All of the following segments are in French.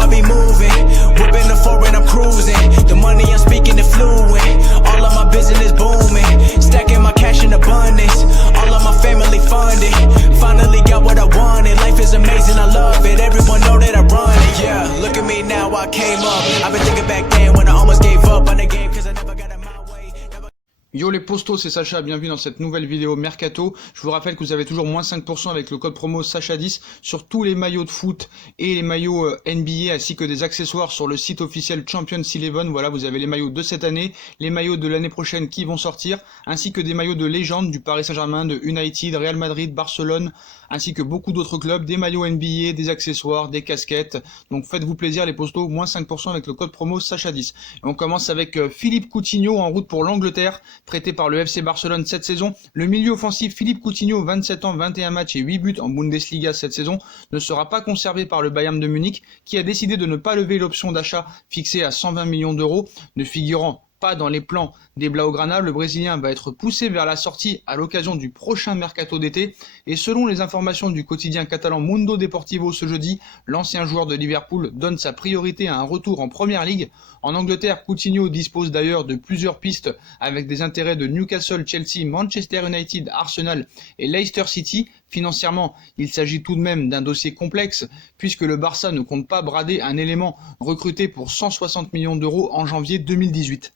I be moving. Whipping the foreign, I'm cruising. The money I'm speaking is fluent. All of my business booming. Stacking my cash in abundance. All of my family funded. Finally got what I wanted. Life is amazing, I love it. Everyone know that I run it. Yeah, look at me now, I came up. I've been thinking back then when I almost gave up on the game cause I never got in my way. Yo les postos, c'est Sacha, bienvenue dans cette nouvelle vidéo Mercato. Je vous rappelle que vous avez toujours moins 5% avec le code promo Sacha10 sur tous les maillots de foot et les maillots NBA ainsi que des accessoires sur le site officiel Champions 11. Voilà, vous avez les maillots de cette année, les maillots de l'année prochaine qui vont sortir, ainsi que des maillots de légende du Paris Saint-Germain, de United, Real Madrid, Barcelone, ainsi que beaucoup d'autres clubs, des maillots NBA, des accessoires, des casquettes. Donc faites-vous plaisir les postos, moins 5% avec le code promo Sacha10. Et on commence avec Philippe Coutinho en route pour l'Angleterre. Prêté par le FC Barcelone cette saison, le milieu offensif Philippe Coutinho, 27 ans, 21 matchs et 8 buts en Bundesliga cette saison, ne sera pas conservé par le Bayern de Munich, qui a décidé de ne pas lever l'option d'achat fixée à 120 millions d'euros, ne figurant pas dans les plans des Blaugrana. Le Brésilien va être poussé vers la sortie à l'occasion du prochain mercato d'été et selon les informations du quotidien catalan Mundo Deportivo ce jeudi, l'ancien joueur de Liverpool donne sa priorité à un retour en Première Ligue. En Angleterre, Coutinho dispose d'ailleurs de plusieurs pistes avec des intérêts de Newcastle, Chelsea, Manchester United, Arsenal et Leicester City. Financièrement, il s'agit tout de même d'un dossier complexe puisque le Barça ne compte pas brader un élément recruté pour 160 millions d'euros en janvier 2018.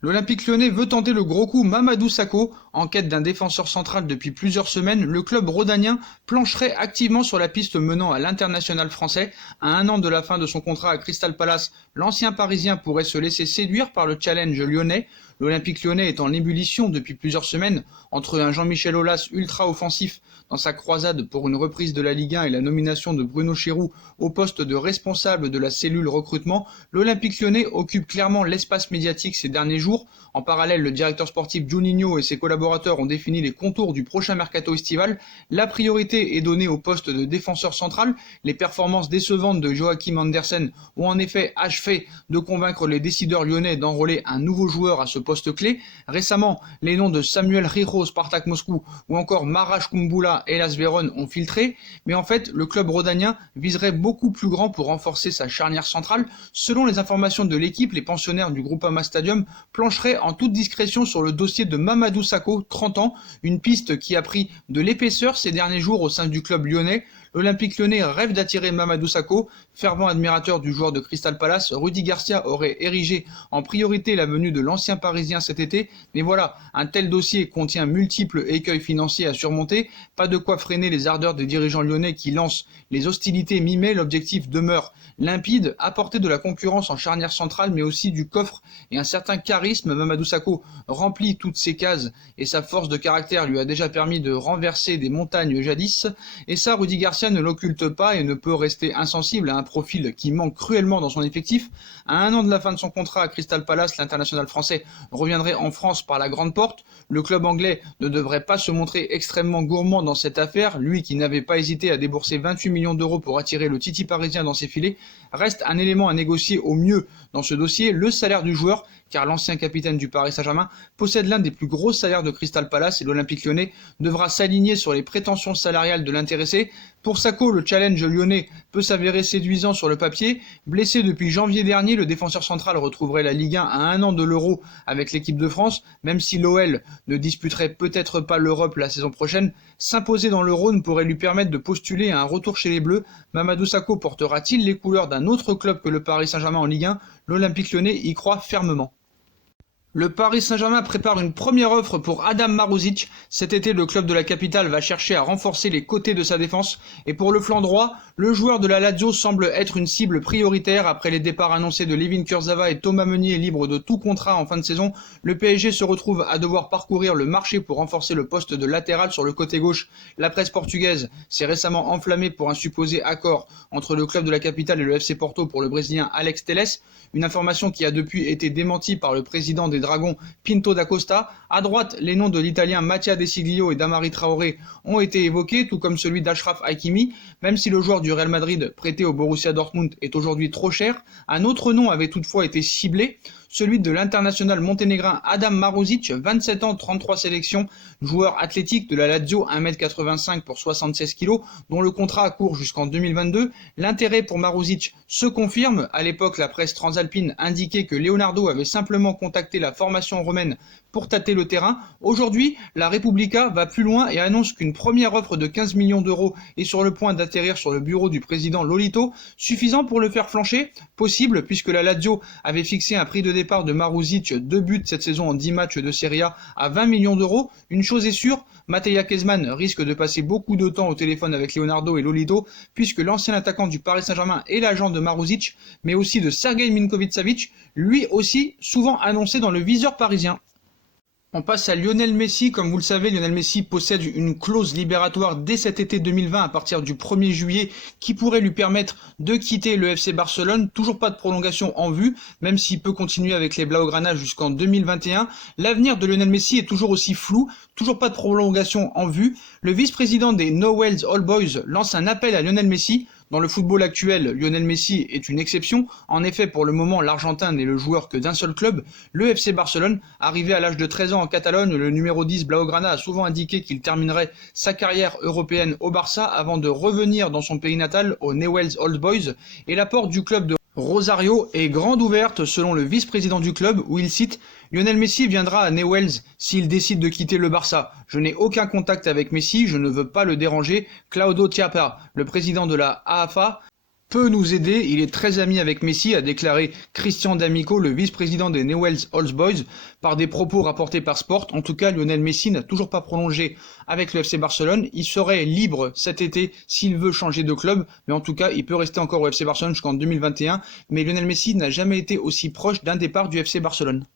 L'Olympique Lyonnais veut tenter le gros coup. Mamadou Sakho, en quête d'un défenseur central depuis plusieurs semaines, le club rhodanien plancherait activement sur la piste menant à l'international français. À un an de la fin de son contrat à Crystal Palace, l'ancien parisien pourrait se laisser séduire par le challenge lyonnais. L'Olympique Lyonnais est en ébullition depuis plusieurs semaines entre un Jean-Michel Aulas ultra offensif dans sa croisade pour une reprise de la Ligue 1 et la nomination de Bruno Chéroux au poste de responsable de la cellule recrutement. L'Olympique Lyonnais occupe clairement l'espace médiatique ces derniers jours. En parallèle, le directeur sportif Juninho et ses collaborateurs ont défini les contours du prochain mercato estival. La priorité est donnée au poste de défenseur central. Les performances décevantes de Joachim Andersen ont en effet achevé de convaincre les décideurs lyonnais d'enrôler un nouveau joueur à ce poste clé. Récemment, les noms de Samuel Rijo, Spartak Moscou ou encore Marash Kumbula, Hellas Vérone ont filtré, mais en fait, le club rhodanien viserait beaucoup plus grand pour renforcer sa charnière centrale. Selon les informations de l'équipe, les pensionnaires du Groupama Stadium plancheraient en toute discrétion sur le dossier de Mamadou Sakho, 30 ans, une piste qui a pris de l'épaisseur ces derniers jours au sein du club lyonnais. L'Olympique Lyonnais rêve d'attirer Mamadou Sakho. Fervent admirateur du joueur de Crystal Palace, Rudy Garcia aurait érigé en priorité la venue de l'ancien Parisien cet été. Mais voilà, un tel dossier contient multiples écueils financiers à surmonter. Pas de quoi freiner les ardeurs des dirigeants lyonnais qui lancent les hostilités mi-mai. L'objectif demeure limpide, apporter de la concurrence en charnière centrale, mais aussi du coffre et un certain charisme. Mamadou Sakho remplit toutes ces cases et sa force de caractère lui a déjà permis de renverser des montagnes jadis. Et ça, Rudy Garcia ne l'occulte pas et ne peut rester insensible à un profil qui manque cruellement dans son effectif. À un an de la fin de son contrat à Crystal Palace, l'international français reviendrait en France par la grande porte. Le club anglais ne devrait pas se montrer extrêmement gourmand dans cette affaire, lui qui n'avait pas hésité à débourser 28 millions d'euros pour attirer le Titi parisien dans ses filets. Reste un élément à négocier au mieux dans ce dossier, le salaire du joueur, car l'ancien capitaine du Paris Saint-Germain possède l'un des plus gros salaires de Crystal Palace et l'Olympique Lyonnais devra s'aligner sur les prétentions salariales de l'intéressé. Pour Sakho, le challenge lyonnais peut s'avérer séduisant sur le papier. Blessé depuis janvier dernier, le défenseur central retrouverait la Ligue 1 à un an de l'Euro avec l'équipe de France, même si l'OL ne disputerait peut-être pas l'Europe la saison prochaine. S'imposer dans le Rhône pourrait lui permettre de postuler à un retour chez les Bleus. Mamadou Sakho portera-t-il les couleurs d'un autre club que le Paris Saint-Germain en Ligue 1 ? L'Olympique Lyonnais y croit fermement. Le Paris Saint-Germain prépare une première offre pour Adam Marusic. Cet été, le club de la capitale va chercher à renforcer les côtés de sa défense. Et pour le flanc droit, le joueur de la Lazio semble être une cible prioritaire. Après les départs annoncés de Layvin Kurzawa et Thomas Meunier libres de tout contrat en fin de saison, le PSG se retrouve à devoir parcourir le marché pour renforcer le poste de latéral sur le côté gauche. La presse portugaise s'est récemment enflammée pour un supposé accord entre le club de la capitale et le FC Porto pour le Brésilien Alex Telles. Une information qui a depuis été démentie par le président des Dragons, Pinto da Costa. À droite, les noms de l'Italien Mattia De Siglio et d'Amari Traoré ont été évoqués, tout comme celui d'Achraf Hakimi. Même si le joueur du Real Madrid prêté au Borussia Dortmund est aujourd'hui trop cher, un autre nom avait toutefois été ciblé, celui de l'international monténégrin Adam Marusic, 27 ans, 33 sélections, joueur athlétique de la Lazio, 1m85 pour 76 kg, dont le contrat court jusqu'en 2022. L'intérêt pour Marusic se confirme. À l'époque, la presse transalpine indiquait que Leonardo avait simplement contacté la formation romaine pour tâter le terrain. Aujourd'hui, la Repubblica va plus loin et annonce qu'une première offre de 15 millions d'euros est sur le point d'atterrir sur le bureau du président Lolito, suffisant pour le faire flancher. Possible, puisque la Lazio avait fixé un prix de départ de Marusic, 2 buts cette saison en 10 matchs de Serie A, à 20 millions d'euros. Une chose est sûre, Mateja Kezman risque de passer beaucoup de temps au téléphone avec Leonardo et Lolito, puisque l'ancien attaquant du Paris Saint-Germain est l'agent de Marusic, mais aussi de Sergej Milinkovic-Savic, lui aussi souvent annoncé dans le viseur parisien. On passe à Lionel Messi. Comme vous le savez, Lionel Messi possède une clause libératoire dès cet été 2020 à partir du 1er juillet qui pourrait lui permettre de quitter le FC Barcelone. Toujours pas de prolongation en vue, même s'il peut continuer avec les Blaugrana jusqu'en 2021. L'avenir de Lionel Messi est toujours aussi flou, toujours pas de prolongation en vue. Le vice-président des Newell's Old Boys lance un appel à Lionel Messi. Dans le football actuel, Lionel Messi est une exception. En effet, pour le moment, l'Argentin n'est le joueur que d'un seul club, le FC Barcelone. Arrivé à l'âge de 13 ans en Catalogne, le numéro 10 Blaugrana a souvent indiqué qu'il terminerait sa carrière européenne au Barça avant de revenir dans son pays natal, aux Newell's Old Boys. Et la porte du club de Rosario est grande ouverte selon le vice-président du club, où il cite « Lionel Messi viendra à Newell's s'il décide de quitter le Barça. Je n'ai aucun contact avec Messi, je ne veux pas le déranger. Claudio Chiappa, le président de la AFA, peut nous aider, il est très ami avec Messi », a déclaré Christian D'Amico, le vice-président des Newell's Old Boys, par des propos rapportés par Sport. En tout cas, Lionel Messi n'a toujours pas prolongé avec le FC Barcelone. Il serait libre cet été s'il veut changer de club, mais en tout cas, il peut rester encore au FC Barcelone jusqu'en 2021. Mais Lionel Messi n'a jamais été aussi proche d'un départ du FC Barcelone.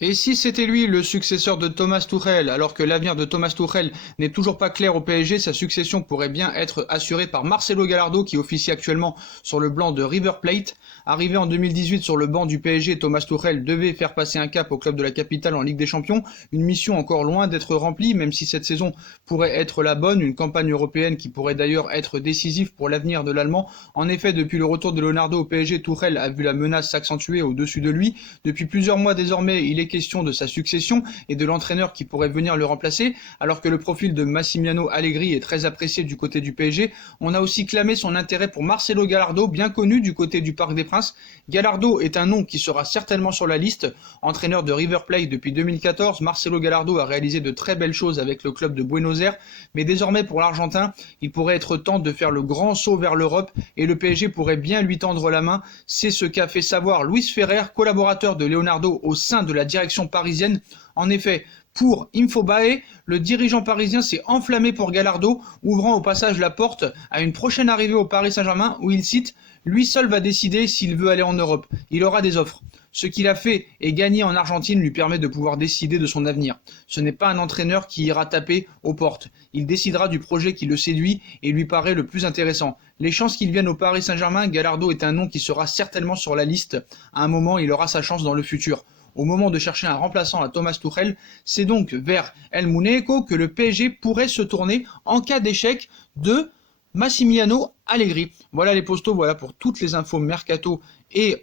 Et si c'était lui le successeur de Thomas Tuchel, alors que l'avenir de Thomas Tuchel n'est toujours pas clair au PSG, sa succession pourrait bien être assurée par Marcelo Gallardo qui officie actuellement sur le banc de River Plate. Arrivé en 2018 sur le banc du PSG, Thomas Tuchel devait faire passer un cap au club de la capitale en Ligue des Champions, une mission encore loin d'être remplie, même si cette saison pourrait être la bonne, une campagne européenne qui pourrait d'ailleurs être décisive pour l'avenir de l'Allemand. En effet, depuis le retour de Leonardo au PSG, Tuchel a vu la menace s'accentuer au-dessus de lui. Depuis plusieurs mois désormais, il est question de sa succession et de l'entraîneur qui pourrait venir le remplacer. Alors que le profil de Massimiliano Allegri est très apprécié du côté du PSG, on a aussi clamé son intérêt pour Marcelo Gallardo, bien connu du côté du Parc des Princes. Gallardo est un nom qui sera certainement sur la liste. Entraîneur de River Plate depuis 2014, Marcelo Gallardo a réalisé de très belles choses avec le club de Buenos Aires, mais désormais pour l'Argentin, il pourrait être temps de faire le grand saut vers l'Europe et le PSG pourrait bien lui tendre la main. C'est ce qu'a fait savoir Luis Ferrer, collaborateur de Leonardo au sein de la direction parisienne. En effet, pour Infobae, le dirigeant parisien s'est enflammé pour Gallardo, ouvrant au passage la porte à une prochaine arrivée au Paris Saint-Germain où il cite « Lui seul va décider s'il veut aller en Europe. Il aura des offres. Ce qu'il a fait et gagné en Argentine lui permet de pouvoir décider de son avenir. Ce n'est pas un entraîneur qui ira taper aux portes. Il décidera du projet qui le séduit et lui paraît le plus intéressant. Les chances qu'il vienne au Paris Saint-Germain, Gallardo est un nom qui sera certainement sur la liste. À un moment, il aura sa chance dans le futur. Au moment de chercher un remplaçant à Thomas Tuchel, c'est donc vers El Muneco que le PSG pourrait se tourner en cas d'échec de Massimiliano Allegri. Voilà les postos, voilà pour toutes les infos mercato et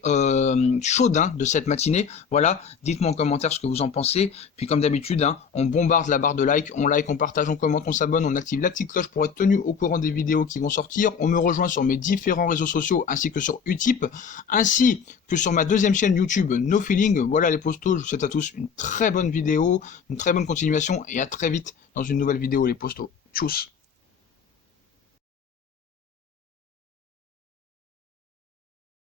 chaudes de cette matinée. Voilà, dites-moi en commentaire ce que vous en pensez. Puis comme d'habitude, on bombarde la barre de like, on partage, on commente, on s'abonne, on active la petite cloche pour être tenu au courant des vidéos qui vont sortir. On me rejoint sur mes différents réseaux sociaux ainsi que sur Utip, ainsi que sur ma deuxième chaîne YouTube No Feeling. Voilà les postos, je vous souhaite à tous une très bonne vidéo, une très bonne continuation et à très vite dans une nouvelle vidéo les postos. Tchuss.